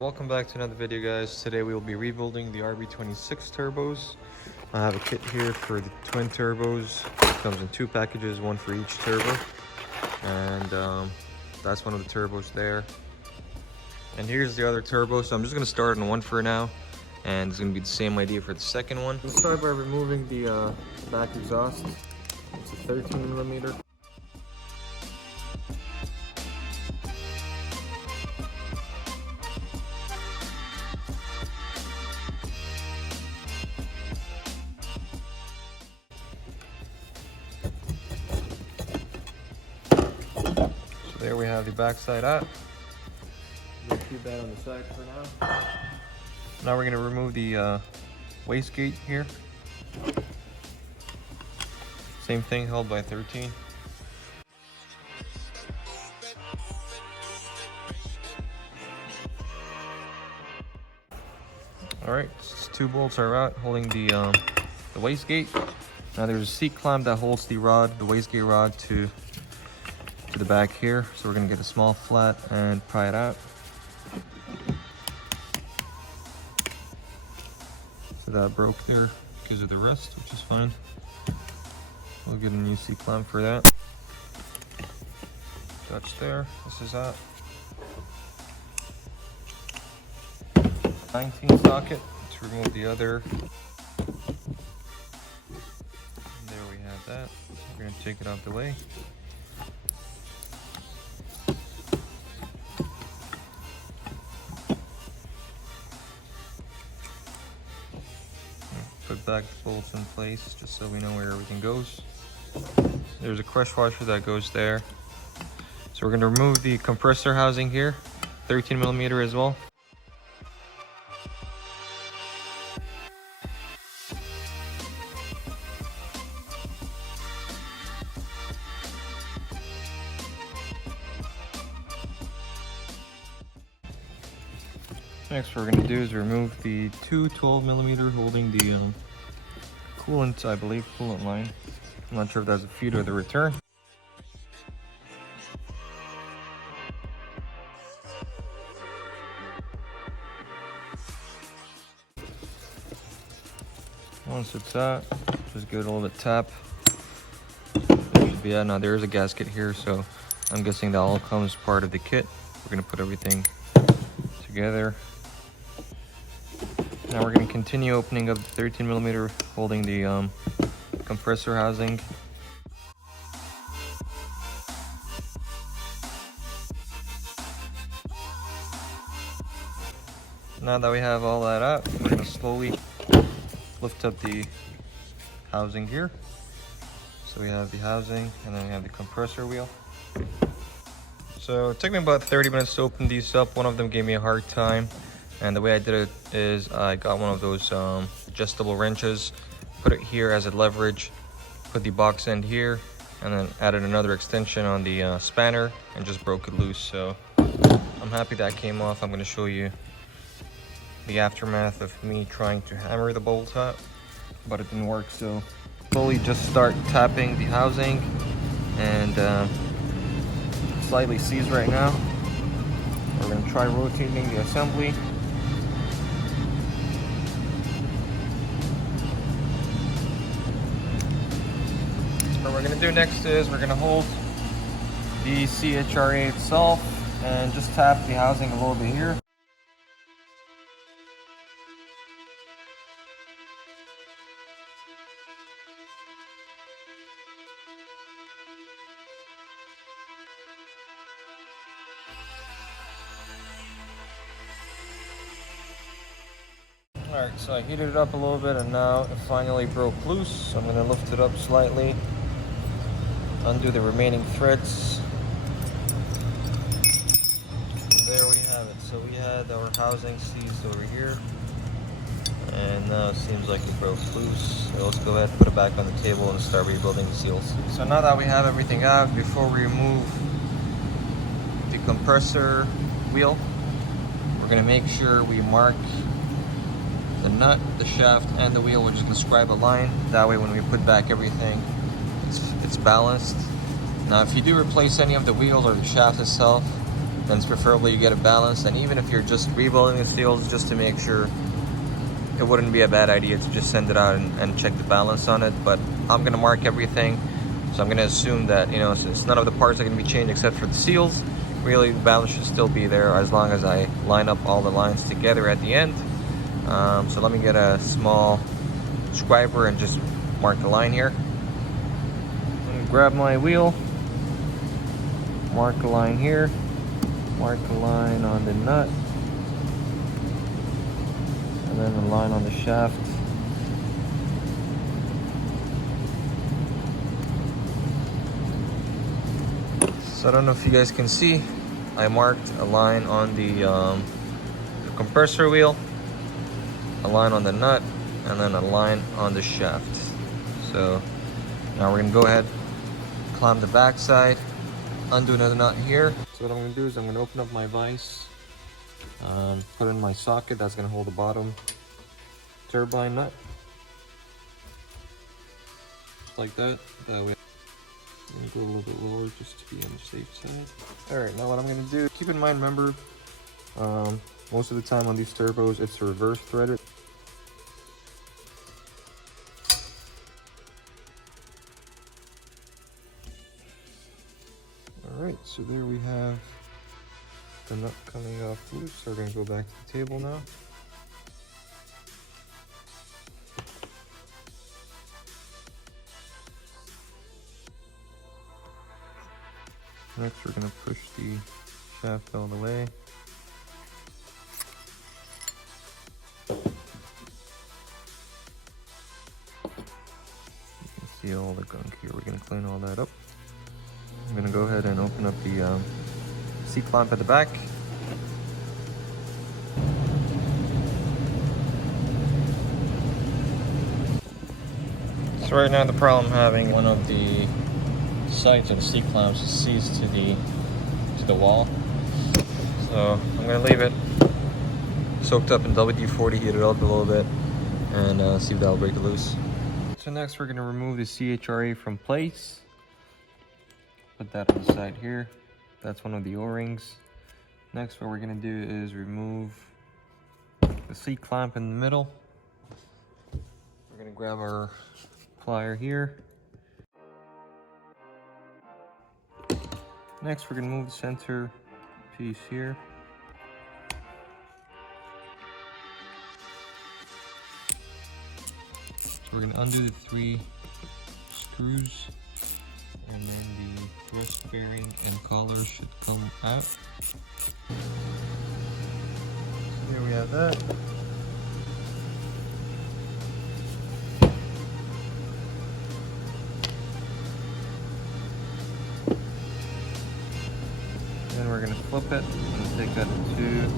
Welcome back to another video, guys. Today we will be rebuilding the RB26 turbos. I have a kit here for the twin turbos. It comes in 2 packages, 1 for each turbo. And that's one of the turbos there. And here's the other turbo. So I'm just going to start on one for now. And it's going to be the same idea for the second one. We'll start by removing the back exhaust. It's a 13mm. There we have the backside up. We'll keep that on the side for now. Now we're going to remove the wastegate here. Same thing, held by 13. Alright, 2 bolts are out holding the wastegate. Now there's a seat clamp that holds the rod, the wastegate rod to the back here, so we're going to get a small flat and pry it out. So that broke there because of the rust, which is fine. We'll get a new C-clamp for that. That's there. This is that. 19 socket to remove the other. And there we have that. We're going to take it out the way. Put back the bolts in place just so we know where everything goes. There's a crush washer that goes there. So we're going to remove the compressor housing here, 13mm as well. Next, what we're going to do is remove the 2 12mm holding the coolant, I believe, coolant line. I'm not sure if that's a feed or the return. Once it's out, just give it a little bit tap. There should be out. Now there is a gasket here, so I'm guessing that all comes part of the kit. We're going to put everything together. Now we're going to continue opening up the 13mm holding the compressor housing. Now that we have all that up, we're going to slowly lift up the housing here. So we have the housing and then we have the compressor wheel. So it took me about 30 minutes to open these up. One of them gave me a hard time. And the way I did it is I got one of those adjustable wrenches, put it here as a leverage, put the box end here, and then added another extension on the spanner and just broke it loose. So I'm happy that came off. I'm going to show you the aftermath of me trying to hammer the bolt out, but it didn't work. So slowly just start tapping the housing, and slightly seized right now. We're going to try rotating the assembly. What we're going to do next is we're going to hold the CHRA itself and just tap the housing a little bit here. Alright, so I heated it up a little bit and now it finally broke loose. So I'm going to lift it up slightly, undo the remaining threads. There we have it. So we had our housing seized over here, and now it seems like it broke loose. So let's go ahead and put it back on the table and start rebuilding the seals. So now that we have everything out, before we remove the compressor wheel, we're going to make sure we mark the nut, the shaft, and the wheel. We'll just describe a line. That way when we put back everything, it's balanced. Now if you do replace any of the wheels or the shaft itself, then it's preferable you get it balanced. And even if you're just rebuilding the seals, just to make sure, it wouldn't be a bad idea to just send it out and check the balance on it. But I'm gonna mark everything, so I'm gonna assume that, you know, since none of the parts are gonna be changed except for the seals, really the balance should still be there as long as I line up all the lines together at the end. So let me get a small scriber and just mark the line here. I'm gonna grab my wheel, mark a line here, mark a line on the nut, and then a line on the shaft. So I don't know if you guys can see, I marked a line on the compressor wheel, a line on the nut, and then a line on the shaft. So now we're gonna go ahead, climb the back side, undo another nut here. So what I'm gonna do is I'm gonna open up my vise, put in my socket that's gonna hold the bottom turbine nut, just like that. That way I'm gonna go a little bit lower just to be on the safe side. All right, now what I'm gonna do, keep in mind, remember, most of the time on these turbos, it's reverse threaded. All right, so there we have the nut coming off loose. So we're gonna go back to the table now. Next, we're gonna push the shaft all the way. You can see all the gunk here. We're gonna clean all that up. I'm gonna go ahead and open up the C-clamp at the back. So right now the problem I'm having, one of the sides of the C-clamps is seized to the wall. So I'm gonna leave it soaked up in WD-40, heat it up a little bit, and see if that'll break it loose. So next we're gonna remove the CHRA from place. Put that on the side here. That's one of the O-rings. Next, what we're gonna do is remove the C-clamp in the middle. We're gonna grab our plier here. Next, we're gonna move the center piece here. So we're gonna undo the 3 screws, and then the thrust bearing and collar should come out. So here we have that. Then we're gonna flip it and take out the 2.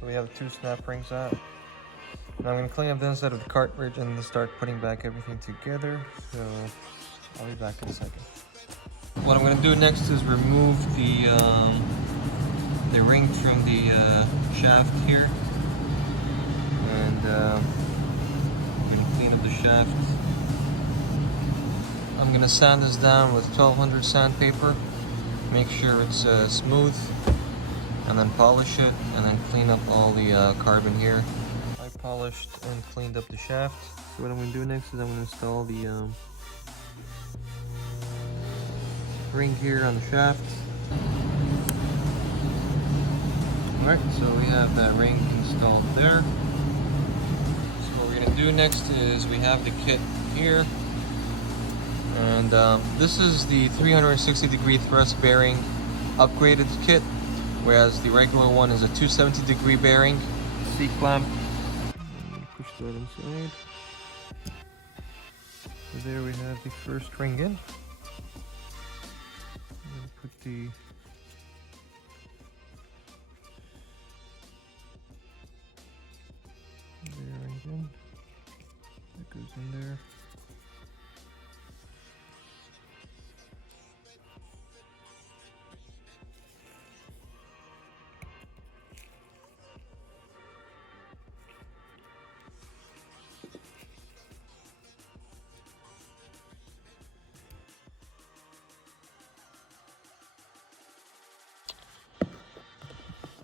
We have 2 snap rings out. Now I'm going to clean up the inside of the cartridge and start putting back everything together. So I'll be back in a second. What I'm going to do next is remove the ring from the shaft here, and I'm going to clean up the shaft. I'm going to sand this down with 1200 sandpaper. Make sure it's smooth, and then polish it, and then clean up all the carbon here. I polished and cleaned up the shaft. So what I'm going to do next is I'm going to install the ring here on the shaft. Alright, so we have that ring installed there. So what we're going to do next is we have the kit here. And this is the 360-degree thrust bearing upgraded kit, whereas the regular one is a 270-degree bearing. C-clamp. Push that inside. So there we have the first ring in. I'm going to put the bearing in. That goes in there.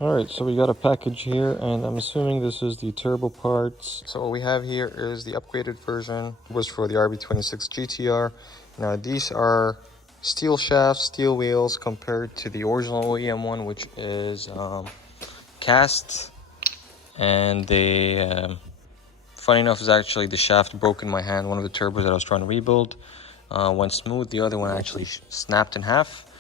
Alright, so we got a package here, and I'm assuming this is the turbo parts. So what we have here is the upgraded version. It was for the RB26 GTR. Now these are steel shafts, steel wheels, compared to the original OEM one, which is cast. And they, funny enough, is actually the shaft broke in my hand. One of the turbos that I was trying to rebuild went smooth. The other one actually snapped in half.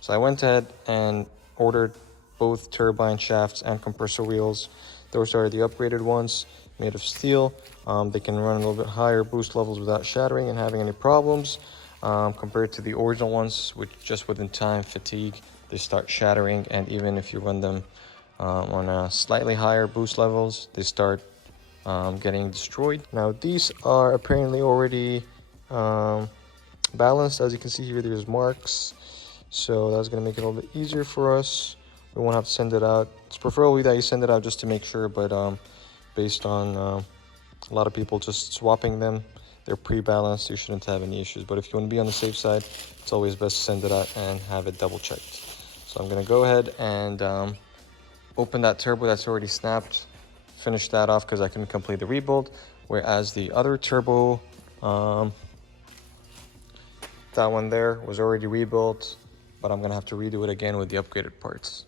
So I went ahead and ordered both turbine shafts and compressor wheels. Those are the upgraded ones, made of steel. They can run a little bit higher boost levels without shattering and having any problems, compared to the original ones, which just within time, fatigue, they start shattering. And even if you run them on a slightly higher boost levels, they start getting destroyed. Now these are apparently already balanced. As you can see here, there's marks, so that's going to make it a little bit easier for us. We won't have to send it out. It's preferably that you send it out just to make sure, but based on a lot of people just swapping them, they're pre-balanced, you shouldn't have any issues. But if you want to be on the safe side, it's always best to send it out and have it double checked. So I'm going to go ahead and open that turbo that's already snapped, finish that off because I couldn't complete the rebuild, whereas the other turbo, that one there was already rebuilt, but I'm gonna have to redo it again with the upgraded parts.